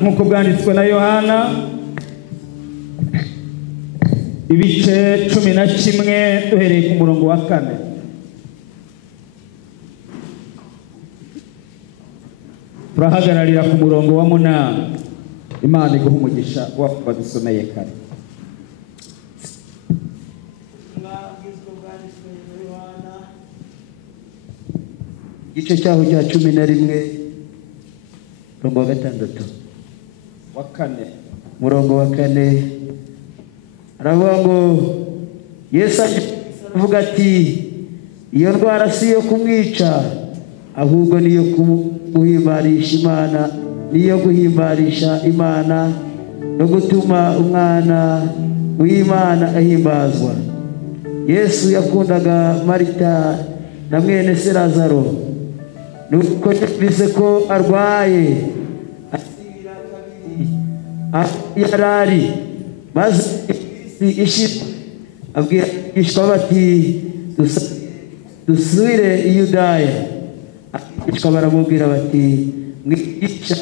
nk'uko bwanditswe na Yohana ibice 11 duhereye ku murongo wa 4. turahagararira ku murongo wa 8. Imana iguha umugisha wakuba dusomeye kare. Igice cyaho cya 11 murongo wa 6 wa 4. murongo wa 4 aravuga ngo Yesu avuga ati iyo ndwara si yo kumwica ahubwo niyo guhimbarisha Imana, niyo guhimbarisha Imana no gutuma umwana w'Imana ahimbazwa. Yesu yakundaga Marita na mwene se Lazaro, nuko yumvise ko arwaye asibira kabiri yarari, maze abwira abigishwa bati dusubire i Yudaya. Abigishwa baramubwira bati mwigisha,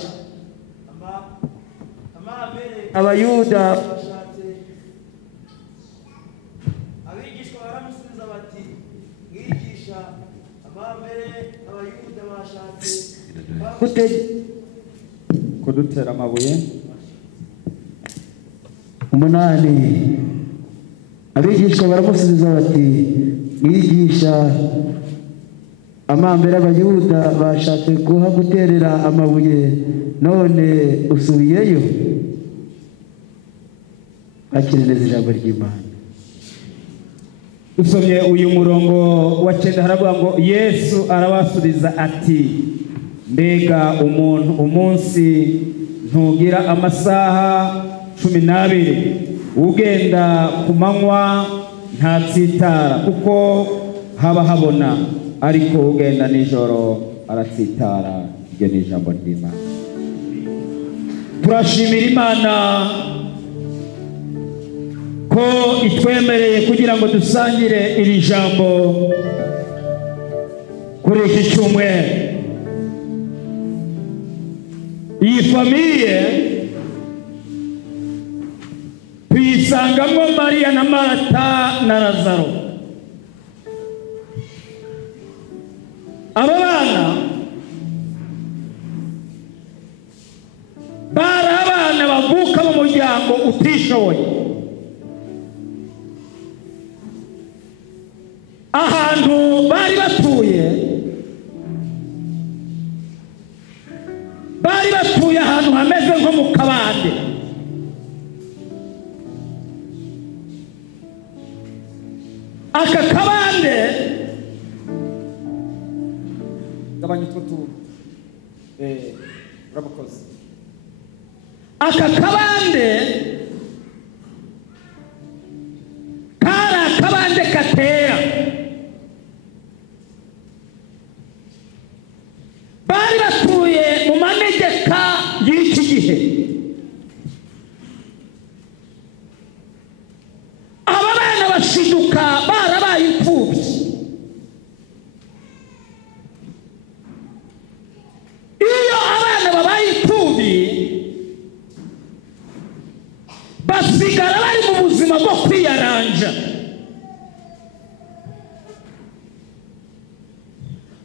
Abayuda abigishwa baramusubiza bati mwigisha, abambere Abayuda bashatse kudutera amabuye. 8 abigishwa baramusubiza bati mwigisha, amambere Abayuda bashatse kuhaguterera amabuye, none usubiyeyo? Akirereza ijambo ry'Imana. Usomye uyu murongo wa 9 haravuga ngo Yesu arabasubiza ati mbega umunsi ntugira amasaha 12, ugenda ku manywa ntatsitara kuko haba habona, ariko ugenda nijoro aratsitara. Iryo ni ijambo ry'Imana. Turashimira Imana ko itwemereye kugira ngo dusangire iri jambo kuri iki cyumweru. Iyi famiye tuyisangamo Mariya na Marta na Lazaro. Aba bana bari abana bavuka mu muryango utishoboye, ahantu bari batuye ahantu hameze nko mu kabande. Aka kabande gabanya utwo uramukoze. Aka kabande kari akabande katera. Bari batuye mu manegeka y'iki gihe. Aba bana bashiduka barabaye imfubyi. Iyo abana babaye imfubyi basigara bari mu buzima bwo kwiyaranja.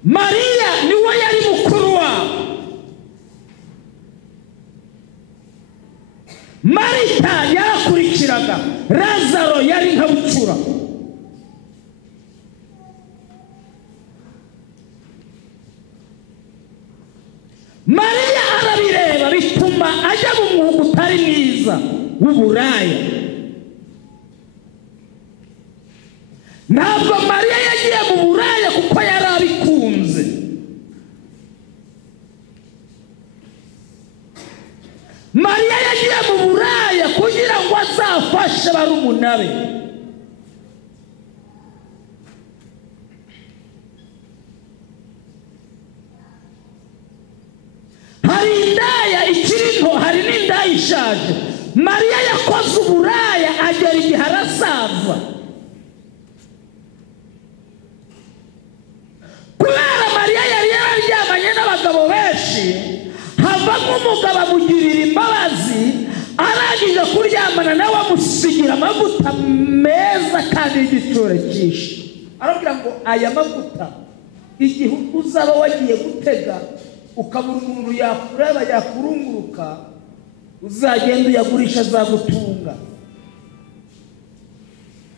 Mariya niwe yari mukuru wabo. Marita yarakurikiraga, Lazaro yari nka bucura. Mariya arabireba bituma ajya mu mwuga utari mwiza w'uburaya. Ntabwo Mariya yagiye mu buraya kuko yari abikunze. Mariya yagiye mu buraya kugira ngo azafashe barumuna be. Hari indaya ikiri nto, hari n'indaya ishaje. Mariya yakoze uburaya agera igihe arasaza. Kubera Mariya yari yararyamanye n'abagabo benshi, havamo hanyuma umugabo amugirira imbabazi, arangije kuryamana nawe amusigira amavuta meza kandi y'igiciro cyinshi. Arabwira ngo aya mavuta igihe uzaba wagiye gutega ukabura umuntu yakureba yakurunguruka, uzagenda uyagurisha azagutunga.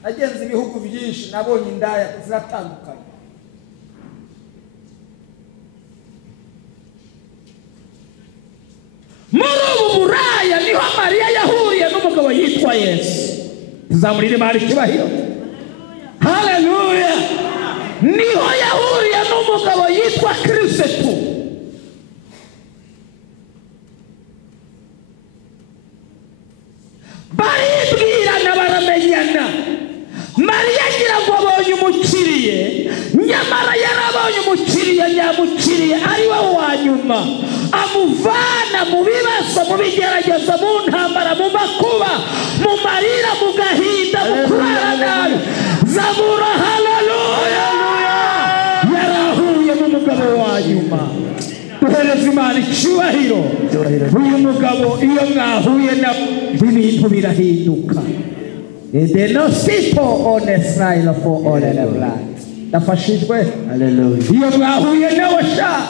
Agenze ibihugu byinshi nabonye indaya ziratandukanye. Muri ubu buraya niho Mariya yahuriye n'umugabo yitwa Yesu. Tuzamurire Imana icyubahiro. Haleluya. Niho yahuriye n'umugabo yitwa Kristo. Baribwirana baramenyana. Mariya agira ngo abonye umukiriye, nyamara yarabonye umukiriye nyamukiriye ari we wa nyuma, amuvana mu bibazo, mu bigerageza, mu ntambara, mu makuba, mu marira, mu gahinda, mu kurara nabi. Zabura. Haleluya. Yarahuye n'umugabo wa nyuma. Duhereze Imana icyubahiro. Uyu mugabo iyo mwahuye na ibintu birahinduka. The no people on the side of all the blood. Nafashijwe. Haleluya. Iyo mwahuye nawe sha,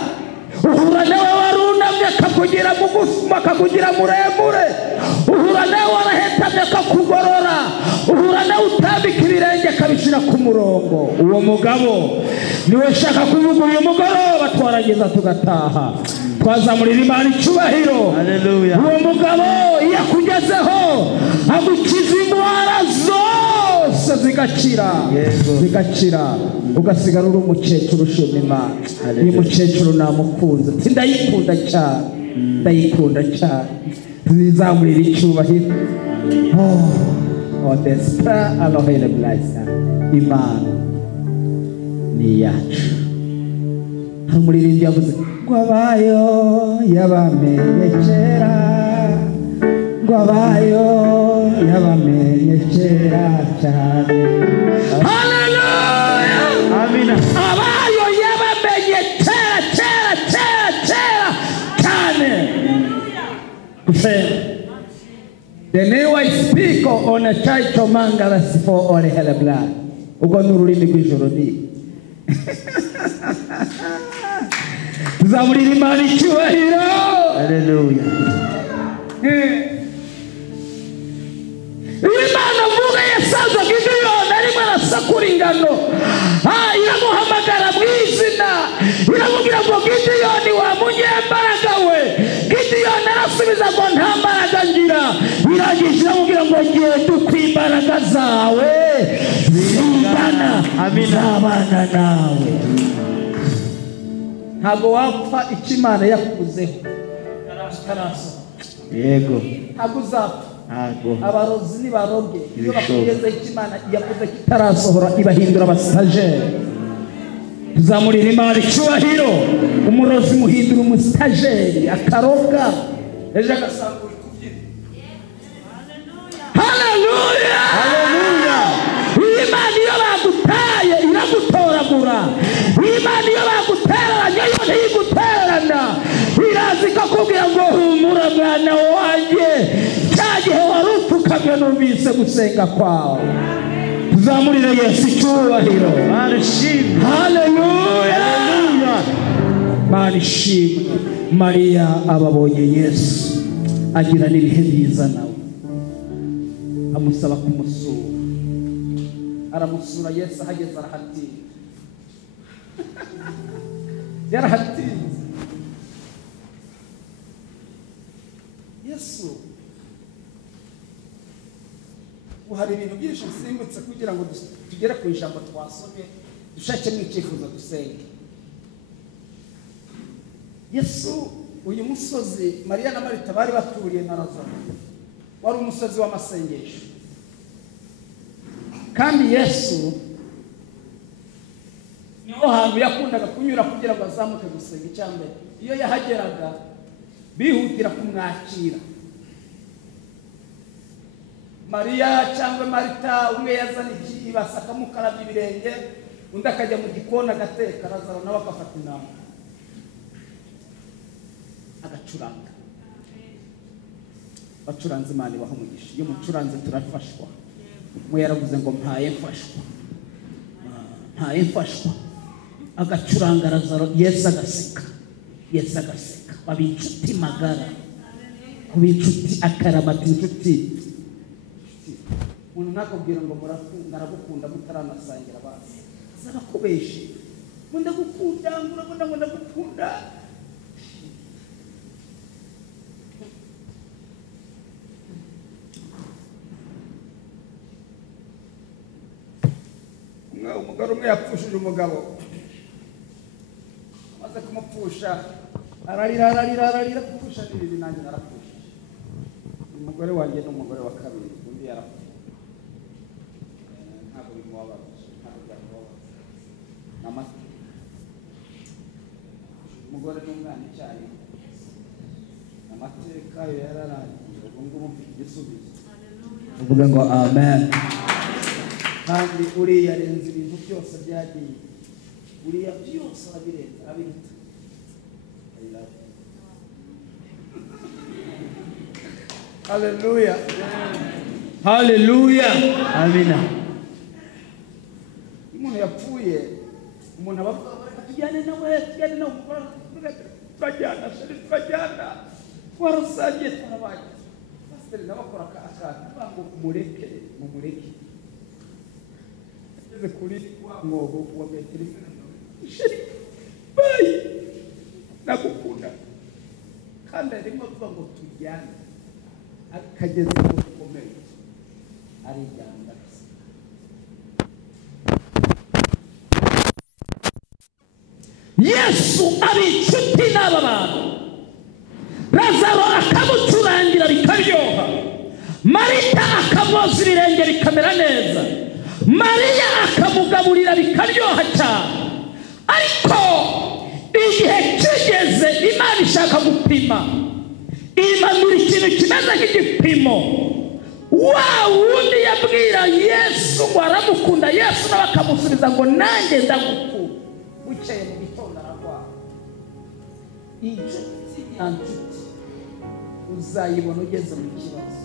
uhura nawe warunamye akakugira mugufi akakugira muremure, uhura nawe warahetamye akakugorora, uhura nawe utambika ibirenge akabishyira ku murongo. Uwo mugabo niwe shaka kuvuga uyu mugoroba twarangiza tugataha. Twazamurira Imana icyubahiro. Haleluya. Uwo mugabo iyo akugezeho agukiza indwara zose zigakira, ugasigara uri umukecuru ushima Imana. Uyu mukecuru namukunze, ndayikunda cyane. Tuzamurira icyubahiro. On the star Elohim blessed. Imana ni yacu. Hari umuririmbyi yavuze ngo abayo yabamenye kera, ngo abayo yabamenye kera cyane. Haleluya. Amina. Abayo yabamenye kera cyane. The name I speak on a child to mangalas for all hell blood. Ugo nururimi rw'ijoro ni. Tuzamurira Imana icyubahiro. Haleluya. Imana mvuga yasaza Gideyoni arimo arasakura ingano. Iramuhamagara mu izina, iramubwira ngo Gideyoni wa munyembaraga we. Gideyoni arasubiza ngo nta mbaraga ngira. Irangije iramubwira ngo genda uko imbaraga zawe zingana, nzabana nawe. Ntabwo wapfa icyo Imana yakuzeho. Yego. Ntabwo uzapfa. Abarozi nibaroge iyo bakugeze icyo Imana yakuze kitarasohora ibahindura abastajeri. Tuzamurira Imana icyubahiro. Umurozi muhindura umustajeri akaroga, ejo agasanga uri kubyina. Haleluya. Imana iyo bagutaye iragutoragura. Imana iyo bagutereranya yo ntigutererana. Iraza ikakubwira ngo humura mwana wanjye, cya gihe wari upfukamye numvise gusenga kwawe. Tuzamurire Yesu icyubahiro. Haleluya. Mana ishimwe. Mariya ababonye Yesu agira n'ibihe byiza nawe, amusaba kumusura. Aramusura, Yesu ahageze arahatinda. Yarahatinze. Yesu hari ibintu byinshi bisimbutse kugira ngo tugere ku ijambo twasomye, dushakemo icyifuzo dusenge. Yesu uyu musozi Mariya na Marita bari baturiye na Lazaro wari umusozi w'amasengesho, kandi Yesu niho hantu yakundaga kunyura kugira ngo azamuke gusenga. Icyambere iyo yahageraga bihutira kumwakira. Mariya cyangwa Marita umwe yazana ibasa akamukarabya ibirenge, undi akajya mu gikoni agateka, Lazaro nawe agafata intama agacuranga. bacuranze Imana ibaha umugisha. Iyo mucuranze turafashwa. Mwe yaravuze ngo mpaye mfashwa. Mpaye mfashwa. Agacuranga Lazaro, Yesu agaseka. Yesu agaseka. Babinshuti magara. Kubinshuti akaramata inshuti. Umuntu nakubwira ngo murakunda aragukunda mutaranasangira basi. Zarakubeshe. Ngo ndagukunda, urabona ngo ndagukunda. Umugore umwe yapfushije umugabo. Amaze kumupfusha ararira gupfusha n'ibindi nanjye narapfushije. Umugore wanjye n'umugore wa kabiri undi yarapfuye. Ntabwo bimubabaje, ntabwo byamubabaza. Namase. Umugore n'umwana cyane. Amateka yo yararangiye. Ubwo ngubu mfite igisubizo. Uvuga ngo amen. Kandi uriya renze ibintu byose byagiye. Uriya byose arabirenza, arabiruta. Hallelujah. Hallelujah. Amina. Umuntu yapfuye, umuntu abavuga tujyane nawe, twajyana. Warasangiye twarabaye. Pasiteri nabakora akantu bango mumureke. Kuri mwobo wa metri sheri bayi nakukunda kandi arimo kuvuga ngo tujyane akageze mu komeye ari jyanda. Yesu ari inshuti n'aba bantu. Lazaro akamucurangira bikaryoha, Marita akamoza ibirenge bikamera neza, Mariya akamugaburira bikaryoha cyane. Ariko igihe kigeze Imana ishaka gupima, imanura ikintu kimeze nk'igipimo. Wa wundi yabwira Yesu ngo aramukunda, Yesu nawe akamusubiza ngo nanjye ndagukunda. Wicaye mu gitondo ararwara. Inshuti nyanshuti uzayibona ugeze mu kibazo.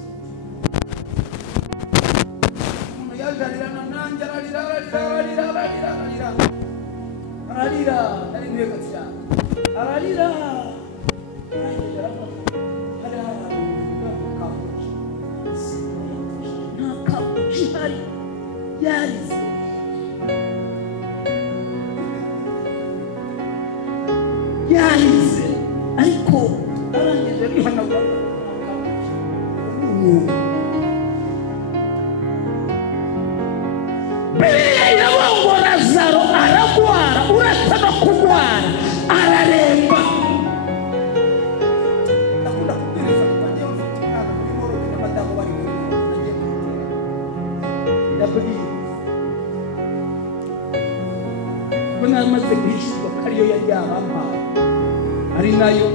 Ararira nanjye ararira ari mwega cyane ararira nta kabuci hari yarize ariko arangije rihanagura Lazaro aragwara, uretse no kugwara araremba. Ndakunda kubwiriza ko ngiye mfite umwana muri moro n'abadamu bari muri nagiye ndabwiriza ko namaze guhishurwa ko ariyo yari yabampa ari nayo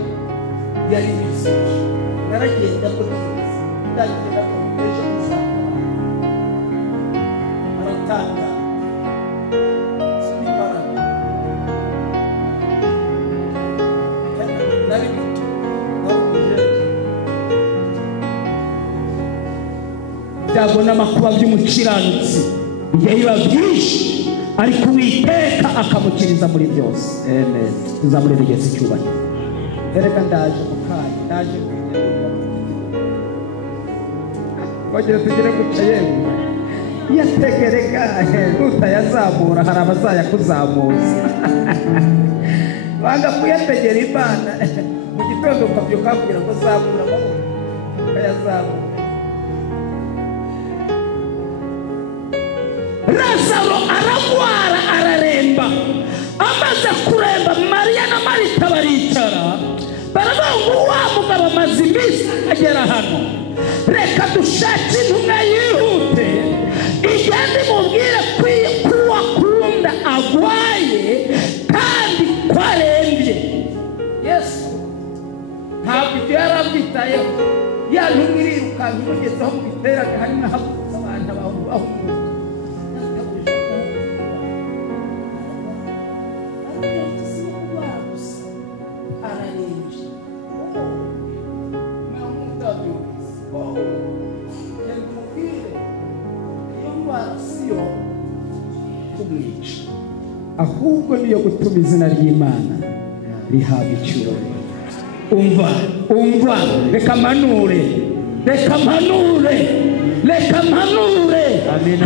yari bisoje. Naragenda kubwiriza ndagenda ejo muzakora aratanga byabona amakuba by'umukiranutsi igihe biba byinshi, ariko Uwiteka akamukiriza muri byose. Amen. Tuzamurire Yesu icyubahiro. Erega ndaje mukanya, ndaje bagire tugere guca yewe yategereka nutayazamura hari abazayakuzamuza. Wanga kuyategera Imana mu gitondo ukabyuka kugira ngo zamura amaboko ukayazamura. Lazaro aragwara araremba. Amaze kuremba, Mariya na Marita baricara baravuga ngo wa mugabo amaze iminsi agera hano, reka dushake intumwa yihute igende imubwire ko akunda agwaye kandi ko arembye. Yesu ntabwo ibyo yari abyitayeho. Ya ntumwa irirukanka imugezeho mu biterane, hari n'ahabuze abantu bahumuka. iyo ndwara siyo kumwica, ahubwo niyo gutuma izina ry'Imana rihabwa icyubahiro. Umva, reka mpanure.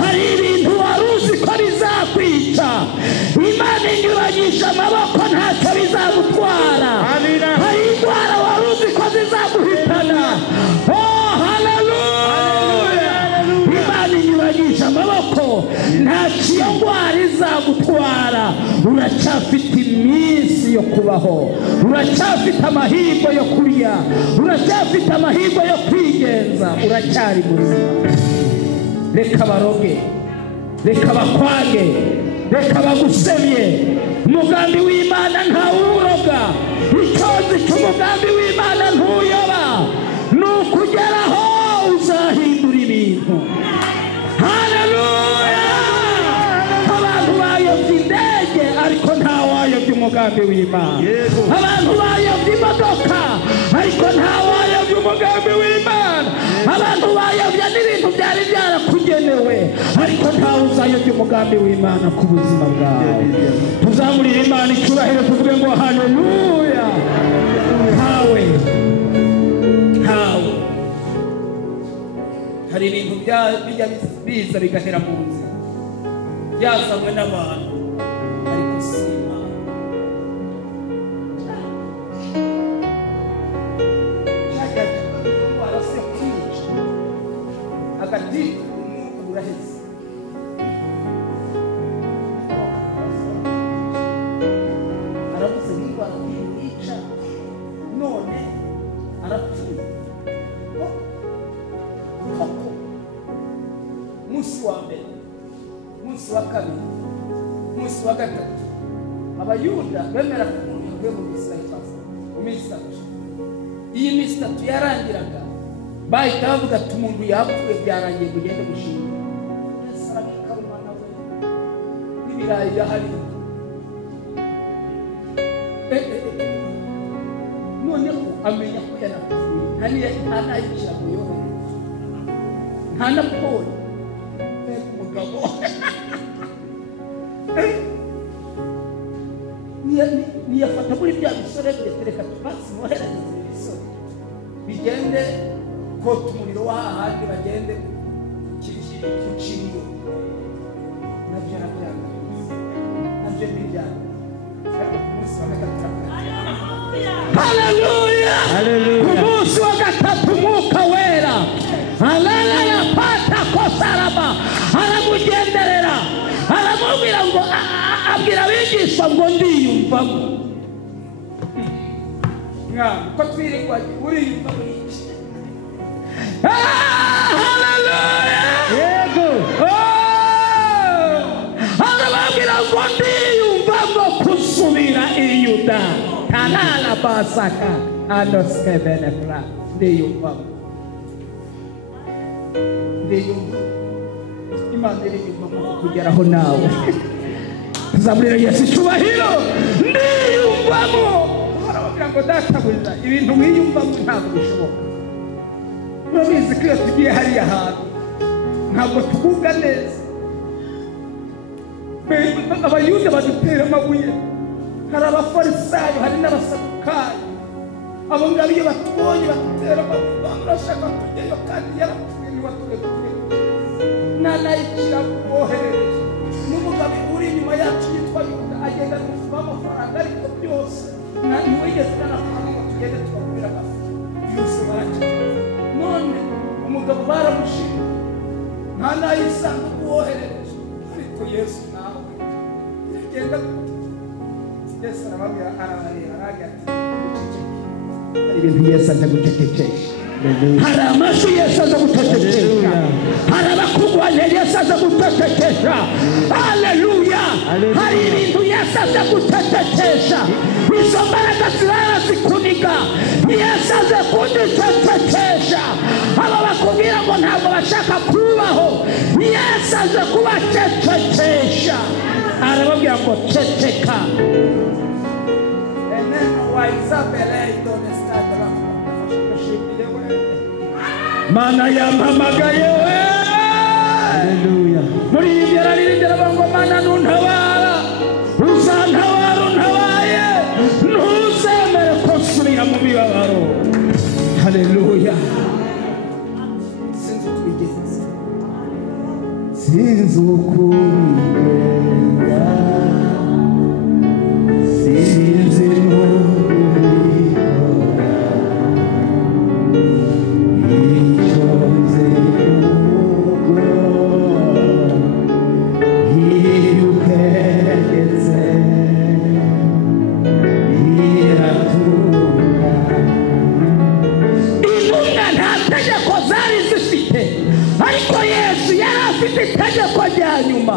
Hari ibintu wari uzi ko bizakwica, Imana inyuranyisha amaboko ntacyo bizagutwara. Hari indwara wari uzi ko zizaguhitana, oh haleluya, Imana inyuranyisha amaboko ntacyo iyo ndwara izagutwara. Uracyafite iminsi yo kubaho, uracyafite amahirwe yo kurya, uracyafite amahirwe yo kwigenza, uracyari muzima. Reka baroge, reka bakwage, reka bagusebye. Umugambi w'Imana ntawuroga, icyozi cy'umugambi w'Imana ntuyoba. Nukugeraho uzahindura ibintu. Haleluya! Abantu bayobye indege ariko ntawayobye umugambi w'Imana. Abantu bayobye imodoka ariko ntawayobye umugambi w'Imana. Abantu bayobye n'ibintu byari byarakugenewe ariko ntawe uzayobye umugambi w'Imana ku buzima bwawe. Tuzamurire Imana icyubahiro, tuvuge ngo haleluya. Ntawe hari ibintu bijya biza bigahera mu nzira byazanywe n'abantu ariko si Imana. Barase kwica hagati umwuka uraheze. Aravuze n'indwara yica none arapfuye. Munsi wa mbere, munsi wa kabiri, munsi wa gatatu, Abayuda bemera ko umuntu yavuye mu Isirayeli mu minsi itatu. Iyi minsi itatu yarangiraga bahita bavuga ati umuntu yapfuye, byarangiye, mugende gushima. Yesu arabika umwana we n'ibirayi yahari. Noneho amenya ko yarapfuye, nta nayicira ngo yohere, nta napfuye. Umugabo niyafata muri bya bisore byetereka tupasi mohereza ibisore bigende kota umuriro w'ahandi bagende kuciriyo. Nabyo n'ibyanga ariko ku munsi wa gatatu. Haleluya! Ku munsi wa gatatu Mwuka Wera alala yapata kosaraba aramugenderera, aramubwira ngo abwira abigishwa ngo ndiyumvamo. Ko twirirwa uriyumvamo iki? Haleluya! Yego! Arababwira ngo ndiyumvamo kusubira i Yuda. Kanala basaka andoskebelefra ndiyumvamo. Imana iriyumvamo kugeraho nawe. Tuzamurira Yesu icyubahiro. Ndiyumvamo. Barababwira ngo databuja ibintu wiyumvamo ntabwo bishoboka. Urabizi ko iyo tugiye hariya hantu ntabwo tugubwa neza. Abayuda badutera amabuye, hari abafarisayo, hari n'abasadukayo. Abo ngabo iyo batubonye batutera amabuye, barashaka kujyayo kandi yarapfuye niwaturetuye. Nanayikira kuboherereje n'umugabo uri inyuma yacu yitwa Yuda agenda n'umufuka w'amafaranga, ariko byose ntiwigeze unanafaranga ngo tugende tubagurira amafu byose baracecetse. None umugabo baramushima, nta nayisanga kuboherereje, ariko Yesu nawe yagenda Yesu arababwira aragira ati hari ibintu Yesu aje gucecekesha. Hari amajwi Yesu aje gucecekesha, hari abakugwanya Yesu aje gucecekesha. Haleluya! Hari ibintu Yesu aje gucecekesha. Izo mbaraga zirara zikuniga Yesu aje kudicecekesha. Aba bakubwira ngo ntabwo bashaka kubaho, Yesu aje kubacecekesha. Arababwira ngo ceceka. Mana yampamagaye we. Haleluya. Muri ibyo yararirimbira ngo Mana nuntabara, uzantabara untabaye, ntuzemere ko nsubira mu mibabaro. Haleluya. sinzi kubigenza Sinzi uko bigenda, sinzi n'ubikora, icyo nzi nuko iyo utegetse iratunga. Intumwa nta tegeko zari zifite, ariko Yesu yari afite itegeko rya nyuma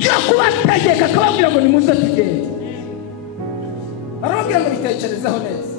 ryo kubategeka, akababwira ngo nimuze tugende. arababwira ngo bitekerezeho neza.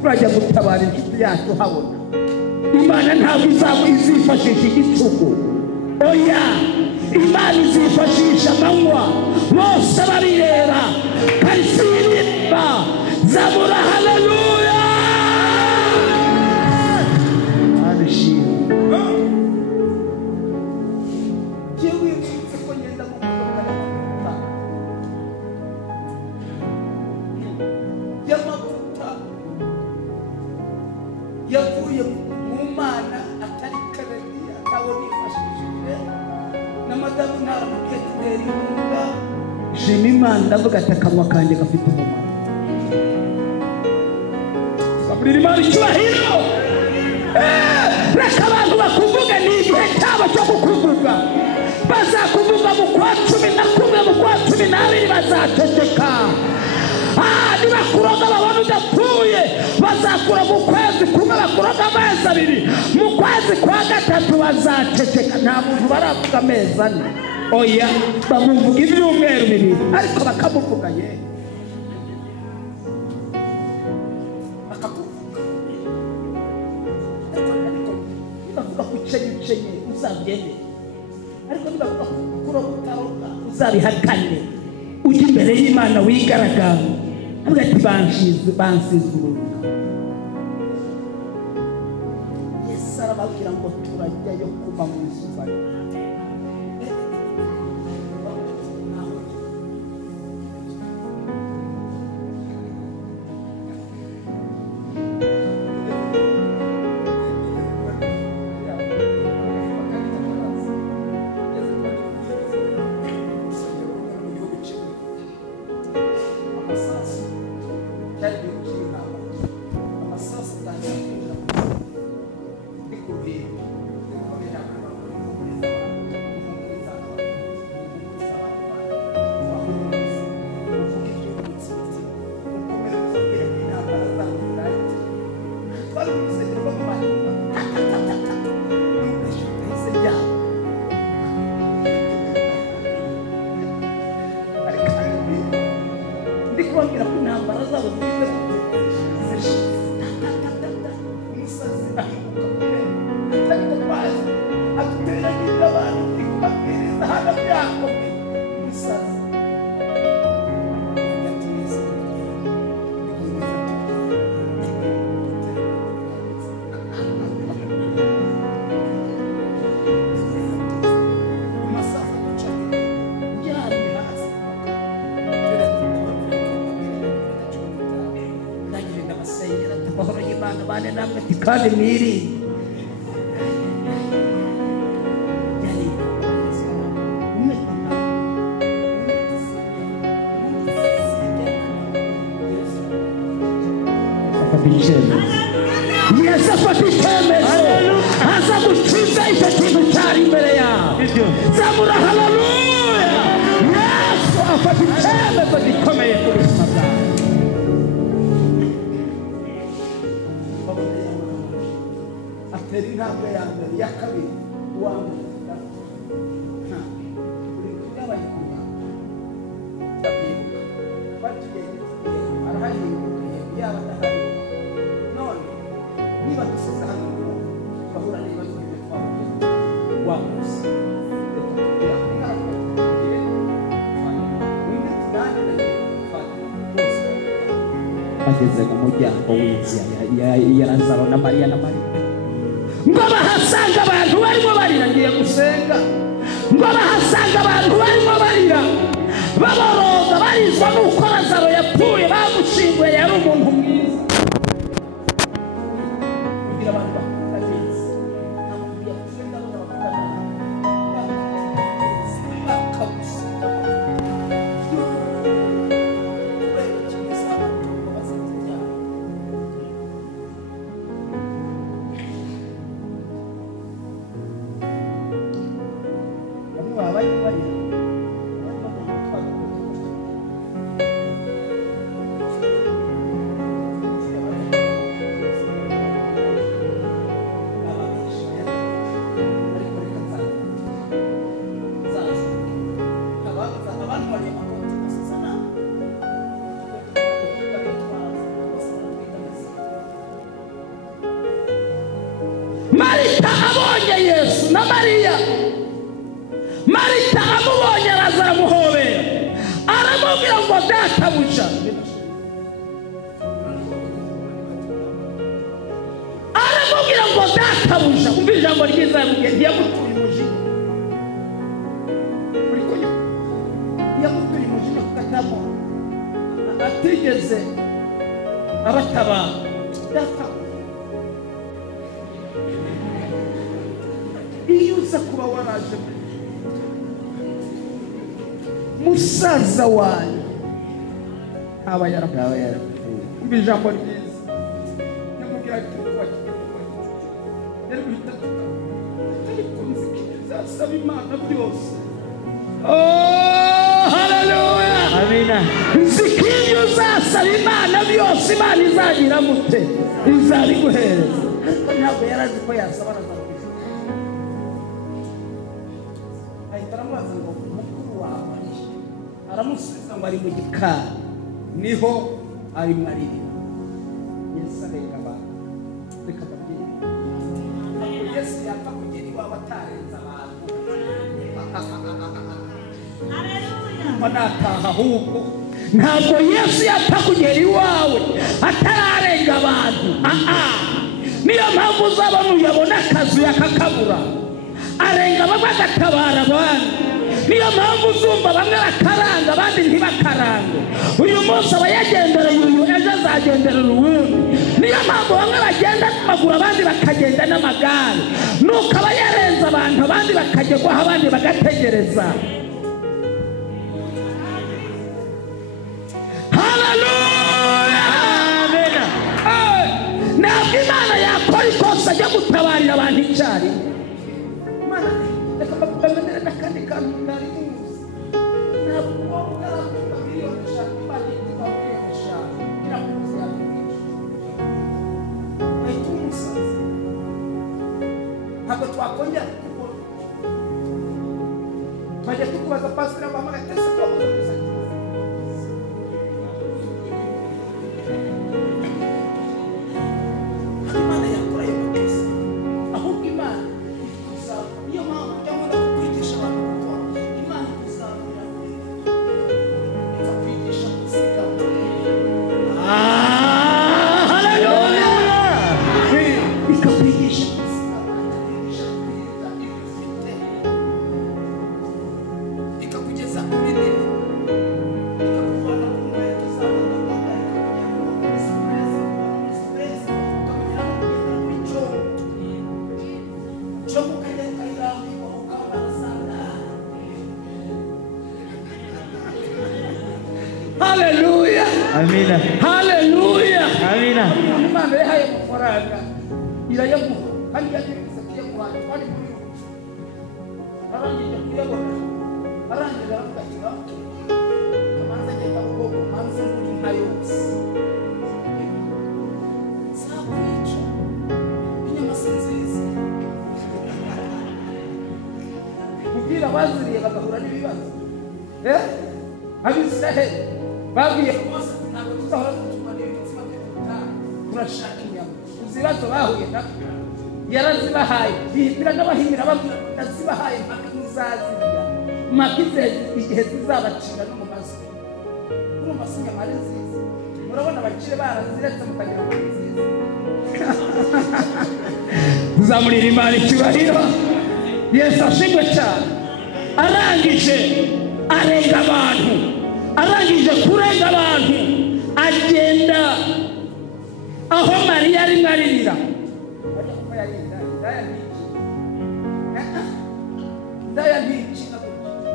Turajya gutabara inshuti yacu habona. Imana ntabwo izifashisha igicuku, oya, Imana izifashisha amanywa bose barireba, karisiriba zabura. Haleluya. Arishimwe. Jewe wibutse ko ngenda mu modoka y'amavuta yavuye mu Mana atari kabiri, atabona ifashishije na madamu ntaramuketeri inkunga. Shima Imana, ndavuga ati akanwa kanjye gafite umumaro. Saburira Imana icyubahiro. Reka abantu bakuvuga, ni igihe cyabo cyo kukuvuga. Bazakuvuga mu kwa 11, mu kwa 12 bazaceceka. Nibakuroga babona udapfuye, bazakura mu kwezi kumwe, bakuroga amezi 2, mu kwezi kwa 3 bazaceceka. Nta muntu baravuga amezi 4, oya, bamuvuga ibyumweru 2, ariko bakamuvuga ye. Bakakuvuga ariko nibavuga ko ucenye uzabyemere, ariko nibavuga ko kuroga utaroga Uzabihakane, ujye imbere y'Imana wigaragaza, avuga ati bansize urunuka. Yesu arababwira ngo turajyayo kuva mu izuba. Kandi mwiri Yesu afata icyemezo, aza gukiza icyo kintu cyari imbere yawe. Zamura haleluya. Yesu afata icyemezo gikomeye ku buzima bwawe. atera intambwe ya mbere ya kabiri uwambere uri kuyabaye kunya batuye arahahinduye yaba adahari none niba dusize hano bahura n'ibibazo byo twahuye wamusi bageze mu muryango w'inzu ya Lazaro na Mariya ngo bahasanga abantu barimo barira, ngiye gusenga, ngo bahasanga abantu barimo barira baboroga barizwa n'uko Lazaro yapfuye bamushyinguye, yari umuntu mwiza. kugira abantu bakabizi ntabwo gusenga Marita abonye Yesu na Mariya, Marita amubonye Lazaro amuhobera, aramubwira ngo databuja, aramubwira ngo databuja. Umva ijambo ryiza yamutuye umujinya, yamutuye umujinya kugatamo atigeze abatabara. Iyo uza kuba waraje musaza wawe aba yarapfuye. Umva ijambo ryiza yamubwira ati yari guhita ariko nzasaba Imana byose. Oh, haleluya, amina. Nzikiyo uzasaba Imana byose, Imana izagira mute, izabiguhereza. Ariko ntabwo yarazi ko yasaba Lazaro. Aramubaza ngo mukuru wawe ari he? Aramusubiza ngo ari mu gikari, niho ari mariri. Yesu areka abantu, reka babwire. Yesu yapfa kugera iwawe atarenze abantu. Haleluya. Nataha ahubwo ntabwo Yesu yapfa kugera iwawe atararenga abantu. Niyo mpamvu uzaba muyabona akazi yakakabura, arenga bamwe agatabara abandi. Niyo mpamvu uzumva bamwe bakaranga abandi ntibakaranga. Uyu munsi aba yagendereye uyu, ejo azagenderera uwundi. Niyo mpamvu bamwe bagenda n'amaguru abandi bakagenda n'amagare, nuko aba yarenze abantu abandi bakagerwaho abandi bagategereza. Haleluya, amena. Ntabwo Imana yakora ikosa ryo gutabarira abantu icyari. Ntabwo twakongera kubona twajya tukubaza pasiteri abahamagara ati ese twakoze gusa Imana yakora ayo makosa, ahubwo Imana ikuzaba. Niyo mpamvu ujya nkunda kukwigisha abantu gukora. Imana ikuzabura ikakwigisha kuzigama. Haleluya, ikakwigisha ikakugeza kuri neza, ikakuvana mu nkweto zawe Haleluya, amina. Haleluya, amina. Imana yahaye amafaranga irayamuha, kandi yagize kuyamuha kandi muri arangije kuyabona, arangije aravuga ati amanza agenda kuboko manza muri nka yose zakwica inyama nziza baziriye bagahura n'ibibazo abisiraheli babwiye Mose ntabwo tuzahora dutuma n'ibitsima by'ubutane turashaka inyama ibibazo bahuye nabyo yarazibahaye bihitira n'abahimira babwira ndazibahaye mpaka muzazirya mpaka igihe zizabacira no mu mazi inyama ari nziza murabona abakire baraziretse mukagira ngo ni nziza tuzamurira Imana icyubahiro Yesu ashimwe cyane arangije arenga abantu arangije kurenga abantu agenda aho Mariya ari mwaririra ndaya ntici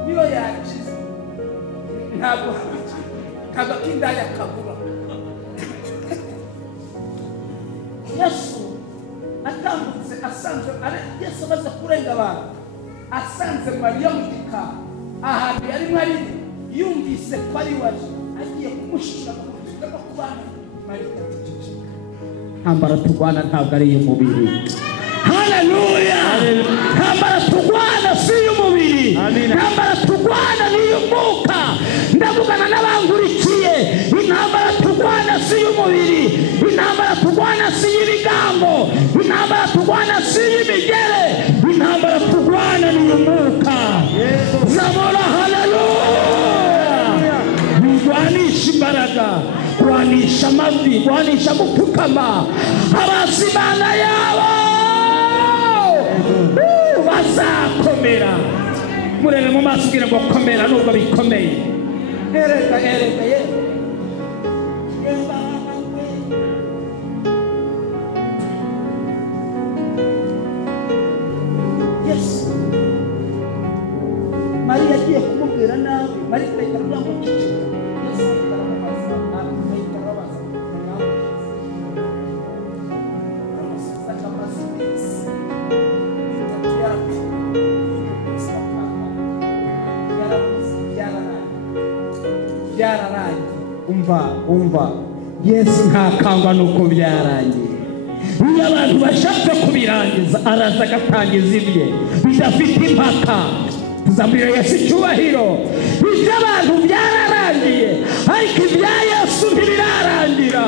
niyo yakize ntabwo kindaya kabura Yesu atambutse asanze Yesu amaze kurenga abantu asanze Mariya mu gikari ahantu yari mwariri yumvise ko ari waje agiye kumushira mu mutima no kubana Mariya ntambara turwana ntabwo ari iy'umubiri haleluya ntambara turwana si iy'umubiri ntambara turwana ni iy'umwuka ndavugana n'abangurikiye intambara turwana si iy'umubiri intambara turwana si iy'ibigambo intambara turwana si iy'imigere intambara turwana ni iy'umwuka zamura haleluya birwanisha imbaraga kurwanisha amavi kurwanisha gupfukama abazi Imana yabo bazakomera murebe mu maso ugira ngo komera nubwo bikomeye erega Yesu Mariya agiye kumubwira nawe Mariya ikaruga ngo cicika Yesu ikaramubaza ikarabaza umva Yesu ntakangwa nuko byarangiye iyo abantu bashatse kubirangiza araza agatangiza ibye bidafite impaka tuzamurira Yesu icyubahiro iby'abantu byararangiye ariko ibya Yesu ntibirarangira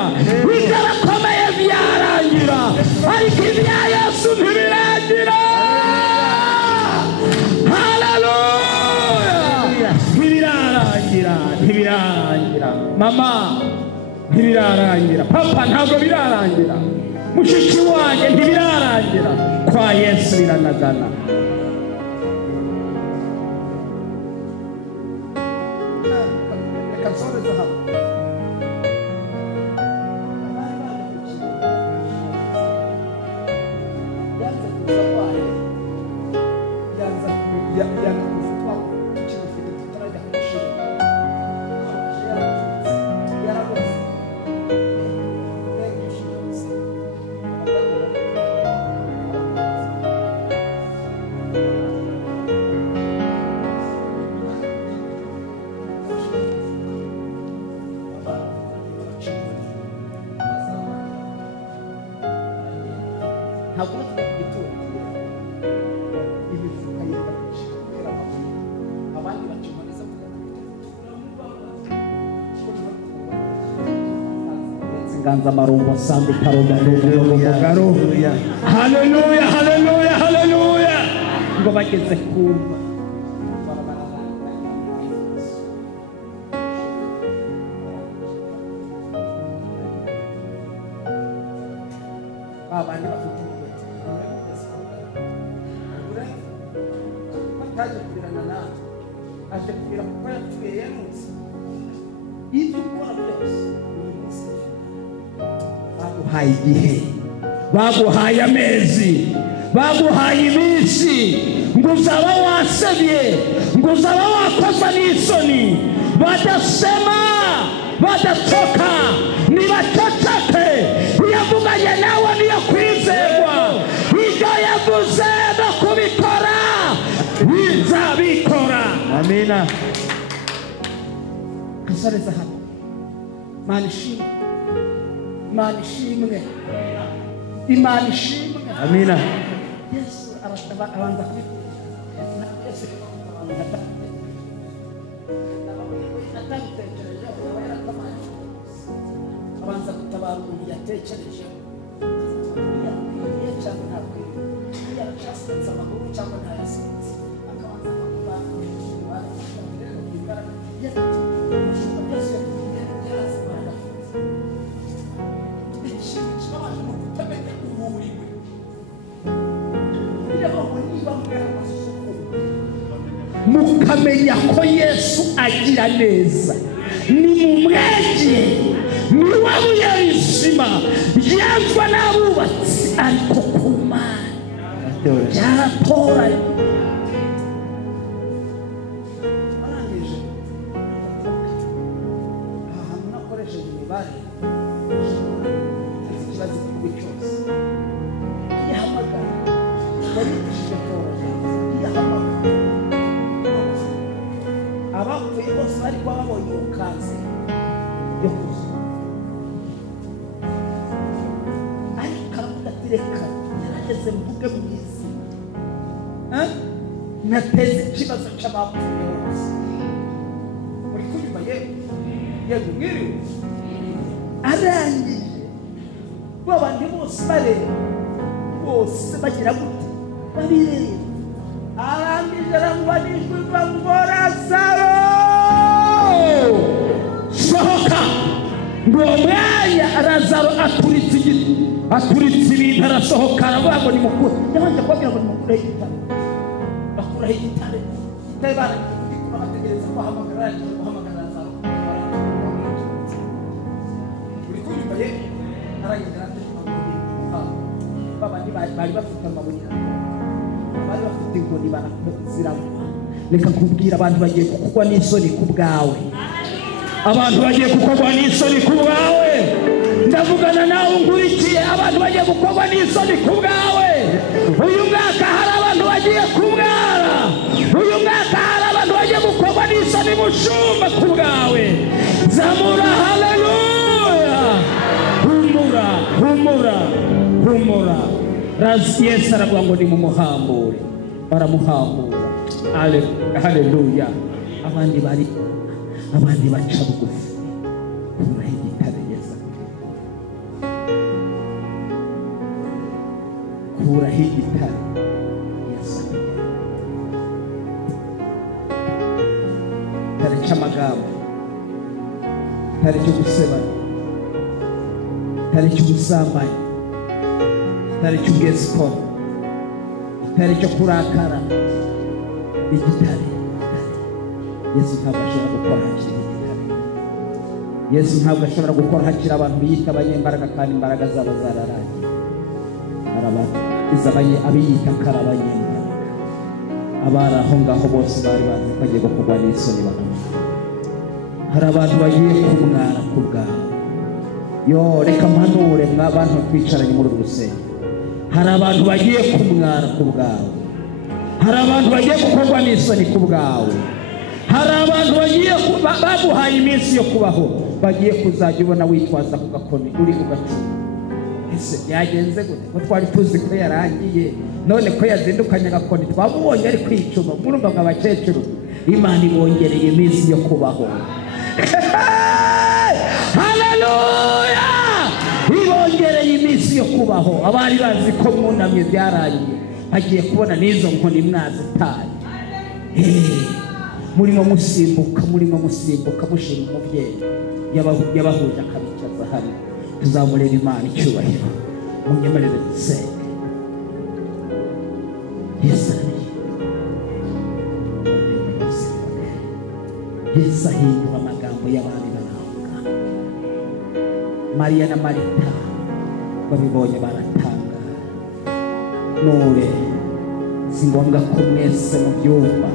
iby'abakomeye byarangira ariko ibya Yesu ntibirarangira haleluya ntibirarangira mama ntibirarangira papa ntabwo birarangira mushiki wanjye ntibirarangira kwa Yesu biranagana ganza marumbo sambi karoga haleluya haleluya haleluya haleluya ngo bageze kumva abandi bafite bataje kubirana nawe aje kubira kuko yapfuye yemutse ibyo ukora byose baguhaye igihe baguhaye amezi baguhaye iminsi ngo uzaba wasebye ngo uzaba wakozwa n'isoni badasema badatoka nibaceceke yavuganye nawe niyo kwizerwa ibyo yavuze no kubikora bizabikora amina kasoreza hano Imana ishimwe Imana ishimwe amina Yesu abanza kubikora atatekereje aba yaratamanye abanza gutabara umuntu yatekereje cyangwa ntabwo yaracasitse amaguru cyangwa ntayasitse akabanza akamuba mukamenya ko Yesu agira neza, nimumwegere, ni wabuye rizima ryazwa n'abubatsi, ariko ku Mana byaratoranye. arangije ahantu nakoresheje imibare ikibazo cy'igihugu cyose yahamagara barigishije toranya yahamagara abapfuye bose bari kuba babonye ubukanzi yo kuza, ariko aravuga ati reka gerageze mvuge mu isi nateze ikibazo cy'abapfuye bose. muri kunyuma yewe mwiriwe. arangije babandi bose bareba, bose bagira gute babireba. arangije arangwa n'ijwi ngo Lazaro sohoka. ngo mwanya Lazaro aturitse ibintu arasohoka, aravuga ngo nimukure. yabanje kubabwira ngo nimukure igitare, bakuraho igitare baragikura bategereza ko ahamagara Lazaro. buri kunyuma ye arangije babandi bari bafite amabuye, bari bafite inkoni baraziragwa. reka kubwira abantu bagiye kukugwa n'isoni ku bwawe, abantu bagiye kukugwa n'isoni ku bwawe. ndavugana nawe ungurikiye, abantu bagiye kukugwa n'isoni ku bwawe. uyu mwaka hari abantu bagiye kumwara, uyu mwaka hari abantu bagiye kukugwa n'isoni mushumba ku bwawe. zamura haleluya, humura humura humura. Yesu aravuga ngo ni mumuhambure, baramuhambura. Haleluya. abandi baca bugufi. kuraho igitare Yesu, kuraho igitare Yesu. igitare cy'amagambo, igitare cyo gusebanya, igitare cy'ubusambanyi, igitare cy'ubwesikoro, igitare cyo kurakara. igitare Yesu ntabwo ashobora gukora hakiri igitare. Yesu ntabwo ashobora gukora hakiri abantu biyita abanyembaraga kandi imbaraga zabo zararangiye. abiyita kari abanyembaraga, abari aho ngaho bose bari bazi ko agiye kugwa n'isoni bakamuha. hari abantu bagiye kumwara ku bwawe. reka mpanure abantu twicaranye muri uru rusengero. hari abantu bagiye kumwara ku bwawe, hari abantu bagiye kugwa n'isoni ku bwawe, hari abantu bagiye baguhaye iminsi yo kubaho, bagiye kuzajya ubona witwaza ku gakoni uri ku gacumu. ese byagenze gute ko twari tuzi ko yarangiye, none ko yazindukanye agakoni twamubonye ari kwicuma? murumva ngo abakecuru Imana ibongereye iminsi yo kubaho. haleluya, ibongereye iminsi yo kubaho. abari bazi ko mwunamye byarangiye, agiye kubona n'izo nkoni mwazitaye. murimo musimbuka mushima umubyeyi yabahuje akabicaza hano. tuzamurera Imana icyubahiro. munyemerere dusenge. Yesu ahindura amagambo y'abandi barahunga. Mariya na Marita babibonye baratanga. nure si ngombwa ko mwese mu byumba,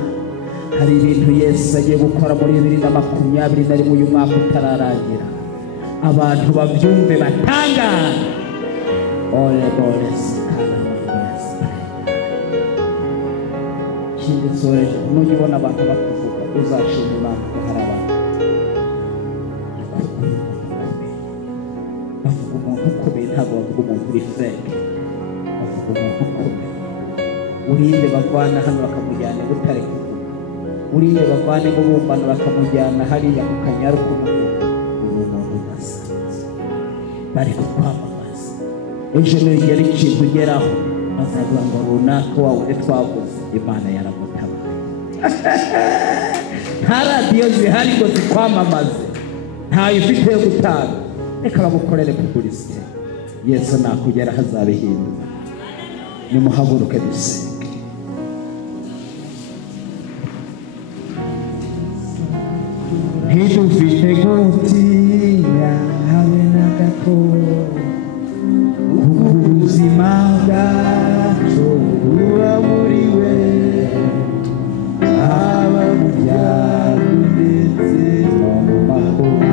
hari ibintu Yesu agiye gukora muri 2021 uyu mwaka utararangira. abantu babyumve batanga. ole kindi soreje nujibona abantu bakuvuga uzashima Imana ko hari abantu bavuga umuntu ukomeye, ntabwo bavuga umuntu uri fake, bavuga umuntu ukomeye. urinde bavana hano bakamujyana Butare kuvuga uriya bavane mu bumbano bakamujyana hariya ku kanyaru k'umutuku, uri umuntu udasanzwe, bari kukwamamaza. Ejo nugera ikintu ugeraho bazavuga ngo runaka wawe twavuze Imana yaramutabaye. Nta radiyo zihari ngo zikwamamaze, ntayo ufite yo gutanga, reka bagukorere publicité. Yesu nakugera hazabihindura. Nimuhaguruke dusenge. Ntidufite gutinya habe na gato, kuko ubuzima bwacu buba muri we, haba mu byago ndetse no mu makuba.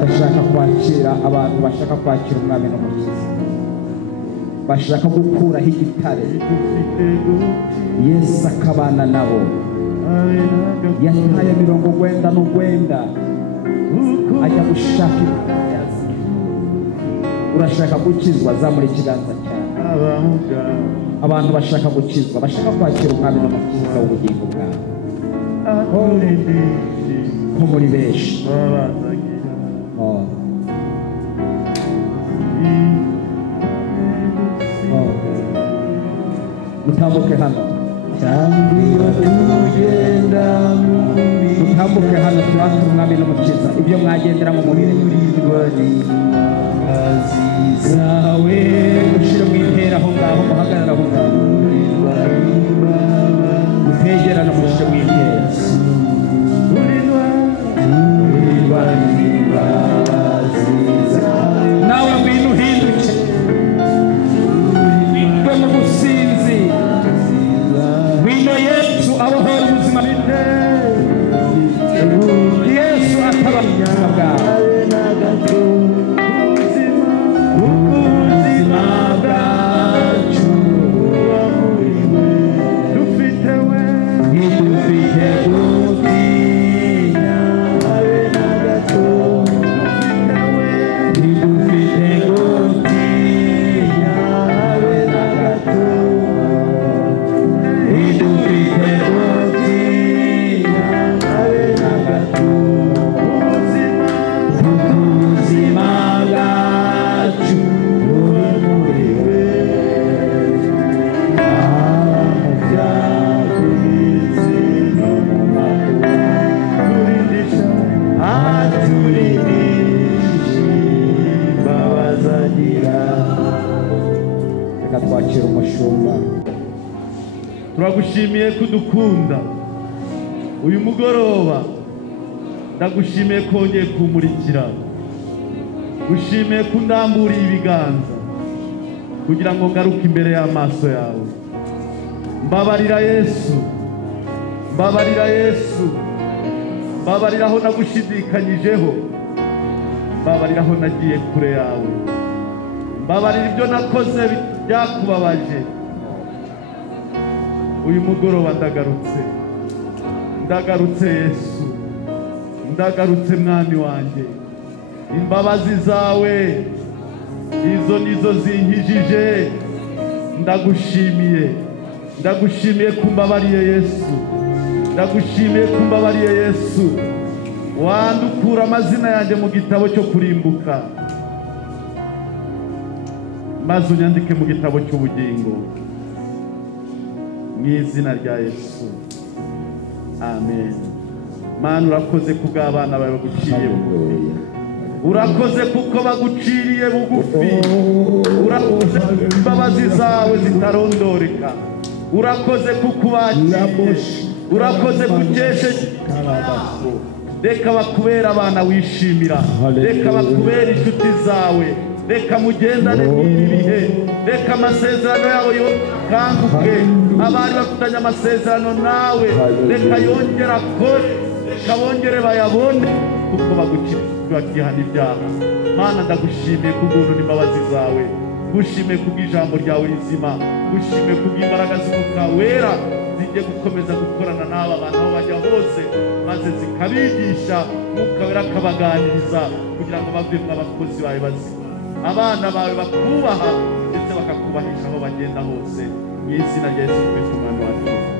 Bashaka kwakira abantu, bashaka kwakira umwami n'umukiza, bashaka gukuraho igitare Yesu akabana nabo. Yataye 99 ajya gushaka ibyazi. Urashaka gukizwa, zamura ikiganza cyawe. Abantu bashaka gukizwa, bashaka kwakira umwami n'umukiza w'ubugingo bwawe. Ko muri benshi mutambuke hano, mutambuke hano turakira umwami n'umukiza. Ibyo mwagendera mu mubiri zawe ushire mwitera aho ngaho, muhagarara aho ngaho, mutegerana mushire mwitera. Nawe ngwino uhinduke, ngwino mu businzi, ngwino Yesu abohora ubuzima bwe. Yesu ataba ubuzima bwawe, ubuzima bwacu dufite we, ntidufite gutinya habe na gato, ntidufite gutinya habe na gato, ntidufite gutinya habe na gato. Ubuzima bwacu buri muri we, haba mu byago ndetse no mu makuba. Aturindisha imbabazi agira. Reka twakira umushumba. Turagushimiye kudukunda uyu mugoroba, ndagushimiye kongeye kumurikira, gushimiye kundamburiye ibiganza kugira ngo ngaruke imbere y'amaso yawe. Mbabarira Yesu, mbabarira Yesu, mbabarira aho nagushidikanyijeho, mbabarira aho nagiye kure yawe, mbabarira ibyo nakoze byakubabaje. Uyu mugoroba ndagarutse, ndagarutse Yesu, ndagarutse mwami wanjye. Imbabazi zawe izo nizo zinkijije. Ndagushimiye, ndagushimiye kumbabariye Yesu, ndagushimiye kumbabariye Yesu. Wandukura amazina yanjye mu gitabo cyo kurimbuka, maze unyandike mu gitabo cy'ubugingo, mu izina rya Yesu, amen. Mana urakoze kubw'abana bawe baguciye bugufi, urakoze kuko baguciriye bugufi, urakoze imbabazi zawe zitarondoreka, urakoze kuko ubakiriye, urakoze kukeshe. Reka bakubera abana wishimira, reka bakubera inshuti zawe, reka mugendane n'ibi bihe, reka amasezerano yabo yokanguke. Abari bafitanye amasezerano nawe reka yongera akore, reka bongere bayabone, kuko bakihana ibyaha. Mana ndagushimiye kubw'ubuntu n'imbabazi zawe, gushimiye kubw'ijambo ryawe rizima, gushimiye kubw'imbaraga z'Umwuka wera zijye gukomeza gukorana n'aba bantu aho bajya hose, maze zikabigisha, Umwuka wera akabaganiriza kugira ngo bavemo abakozi bawe bazima. abana bawe bakubaha ndetse bakakubahisha aho bagenda hose mu izina rya Yesu Kristo umwami wacu.